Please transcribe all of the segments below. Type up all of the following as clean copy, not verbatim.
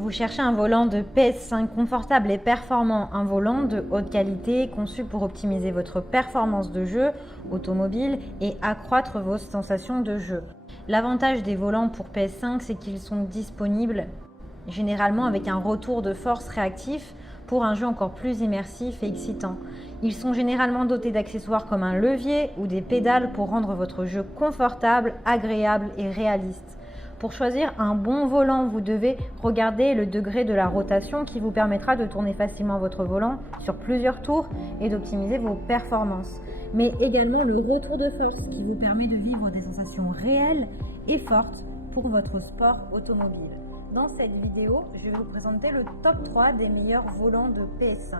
Vous cherchez un volant de PS5 confortable et performant, un volant de haute qualité conçu pour optimiser votre performance de jeu automobile et accroître vos sensations de jeu. L'avantage des volants pour PS5, c'est qu'ils sont disponibles généralement avec un retour de force réactif pour un jeu encore plus immersif et excitant. Ils sont généralement dotés d'accessoires comme un levier ou des pédales pour rendre votre jeu confortable, agréable et réaliste. Pour choisir un bon volant, vous devez regarder le degré de la rotation qui vous permettra de tourner facilement votre volant sur plusieurs tours et d'optimiser vos performances. Mais également le retour de force qui vous permet de vivre des sensations réelles et fortes pour votre sport automobile. Dans cette vidéo, je vais vous présenter le top 3 des meilleurs volants de PS5.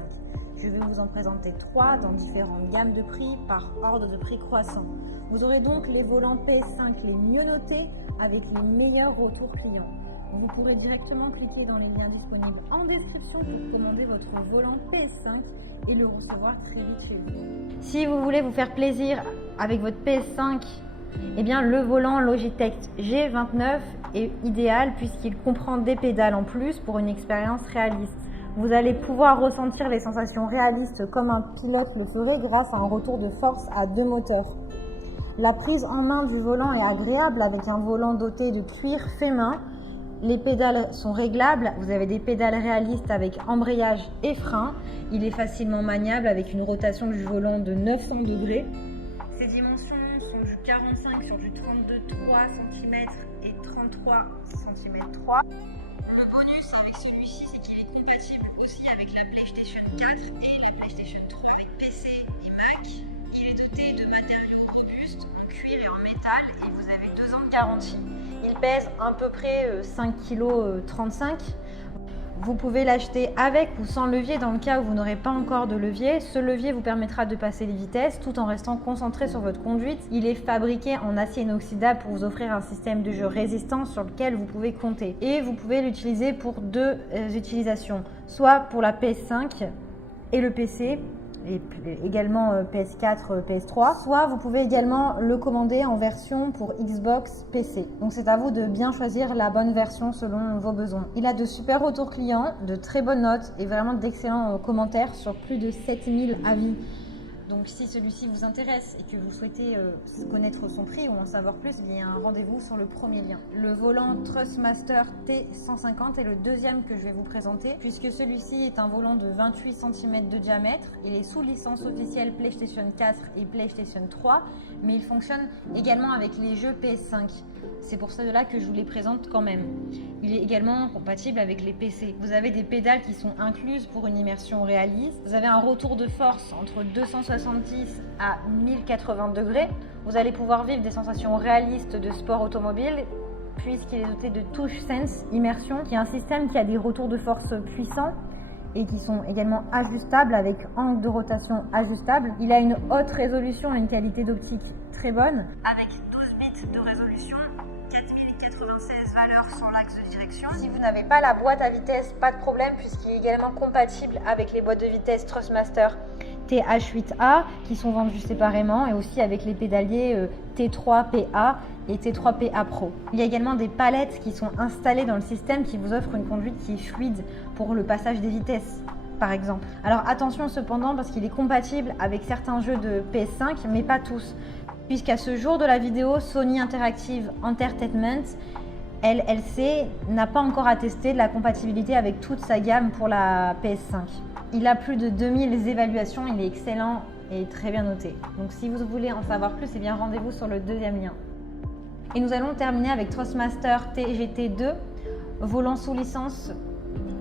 Je vais vous en présenter 3 dans différentes gammes de prix par ordre de prix croissant. Vous aurez donc les volants PS5 les mieux notés avec les meilleurs retours clients. Vous pourrez directement cliquer dans les liens disponibles en description pour commander votre volant PS5 et le recevoir très vite chez vous. Si vous voulez vous faire plaisir avec votre PS5, eh bien, le volant Logitech G29 est idéal puisqu'il comprend des pédales en plus pour une expérience réaliste. Vous allez pouvoir ressentir les sensations réalistes comme un pilote le ferait grâce à un retour de force à 2 moteurs. La prise en main du volant est agréable avec un volant doté de cuir fait main. Les pédales sont réglables, vous avez des pédales réalistes avec embrayage et frein. Il est facilement maniable avec une rotation du volant de 900 degrés. Ses dimensions sont du 45 sur du 32,3 cm et 33 cm 3. Le bonus avec celui-ci, c'est qu'il est compatible aussi avec la PlayStation 4 et la PlayStation 3 avec PC et Mac. Il est doté de matériaux robustes en cuir et en métal et vous avez 2 ans de garantie. Il pèse à peu près 5,35 kg. Vous pouvez l'acheter avec ou sans levier dans le cas où vous n'aurez pas encore de levier. Ce levier vous permettra de passer les vitesses tout en restant concentré sur votre conduite. Il est fabriqué en acier inoxydable pour vous offrir un système de jeu résistant sur lequel vous pouvez compter. Et vous pouvez l'utiliser pour 2 utilisations, soit pour la PS5 et le PC, et également PS4, PS3, soit vous pouvez également le commander en version pour Xbox, PC. Donc c'est à vous de bien choisir la bonne version selon vos besoins. Il a de super retours clients, de très bonnes notes et vraiment d'excellents commentaires sur plus de 7000 avis. Donc si celui-ci vous intéresse et que vous souhaitez connaître son prix ou en savoir plus, il y a un rendez-vous sur le premier lien. Le volant Thrustmaster T150 est le deuxième que je vais vous présenter puisque celui-ci est un volant de 28 cm de diamètre. Il est sous licence officielle PlayStation 4 et PlayStation 3, mais il fonctionne également avec les jeux PS5. C'est pour cela que je vous les présente quand même. Il est également compatible avec les PC. Vous avez des pédales qui sont incluses pour une immersion réaliste. Vous avez un retour de force entre 270 à 1080 degrés. Vous allez pouvoir vivre des sensations réalistes de sport automobile puisqu'il est doté de TouchSense Immersion, qui est un système qui a des retours de force puissants et qui sont également ajustables avec angle de rotation ajustable. Il a une haute résolution et une qualité d'optique très bonne avec 12 bits de résolution, 4096 valeurs sur l'axe de direction. Si vous n'avez pas la boîte à vitesse, pas de problème puisqu'il est également compatible avec les boîtes de vitesse Thrustmaster TH8A qui sont vendues séparément et aussi avec les pédaliers T3PA et T3PA Pro. Il y a également des palettes qui sont installées dans le système qui vous offrent une conduite qui est fluide pour le passage des vitesses par exemple. Alors attention cependant parce qu'il est compatible avec certains jeux de PS5 mais pas tous, puisqu'à ce jour de la vidéo, Sony Interactive Entertainment LLC n'a pas encore attesté de la compatibilité avec toute sa gamme pour la PS5. Il a plus de 2000 évaluations, il est excellent et très bien noté. Donc si vous voulez en savoir plus, eh bien rendez-vous sur le deuxième lien. Et nous allons terminer avec Thrustmaster TGT2, volant sous licence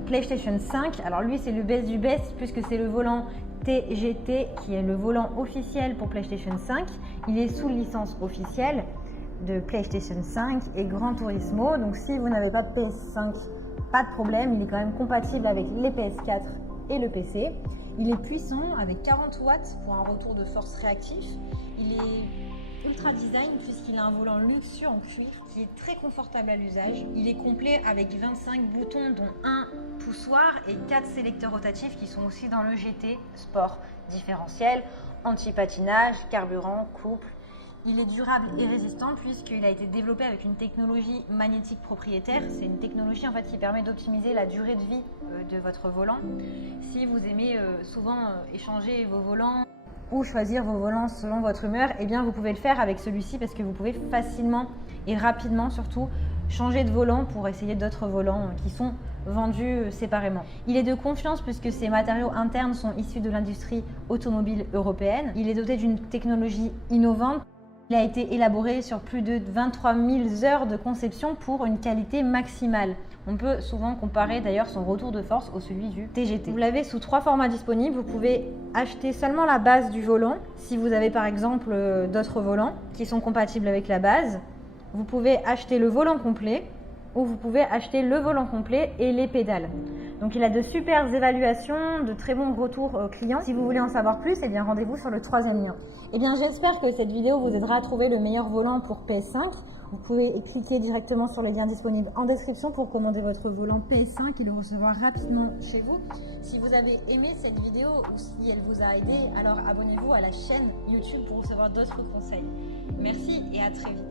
PlayStation 5. Alors lui c'est le best du best puisque c'est le volant TGT qui est le volant officiel pour PlayStation 5. Il est sous licence officielle de PlayStation 5 et Gran Turismo. Donc si vous n'avez pas de PS5, pas de problème, il est quand même compatible avec les PS4 et le PC. Il est puissant avec 40 watts pour un retour de force réactif. Il est ultra design puisqu'il a un volant luxueux en cuir qui est très confortable à l'usage. Il est complet avec 25 boutons dont un poussoir et 4 sélecteurs rotatifs qui sont aussi dans le GT Sport. Différentiel, anti-patinage, carburant, couple. Il est durable et résistant puisqu'il a été développé avec une technologie magnétique propriétaire. C'est une technologie en fait qui permet d'optimiser la durée de vie de votre volant. Si vous aimez souvent échanger vos volants ou choisir vos volants selon votre humeur, eh bien vous pouvez le faire avec celui-ci parce que vous pouvez facilement et rapidement surtout changer de volant pour essayer d'autres volants qui sont vendus séparément. Il est de confiance puisque ses matériaux internes sont issus de l'industrie automobile européenne. Il est doté d'une technologie innovante. Il a été élaboré sur plus de 23 000 heures de conception pour une qualité maximale. On peut souvent comparer d'ailleurs son retour de force au celui du TGT. Vous l'avez sous 3 formats disponibles. Vous pouvez acheter seulement la base du volant si vous avez par exemple d'autres volants qui sont compatibles avec la base. Vous pouvez acheter le volant complet ou vous pouvez acheter le volant complet et les pédales. Donc il a de super évaluations, de très bons retours clients. Si vous voulez en savoir plus, eh bien rendez-vous sur le 3e lien. Eh bien j'espère que cette vidéo vous aidera à trouver le meilleur volant pour PS5. Vous pouvez cliquer directement sur les liens disponibles en description pour commander votre volant PS5 et le recevoir rapidement chez vous. Si vous avez aimé cette vidéo ou si elle vous a aidé, alors abonnez-vous à la chaîne YouTube pour recevoir d'autres conseils. Merci et à très vite.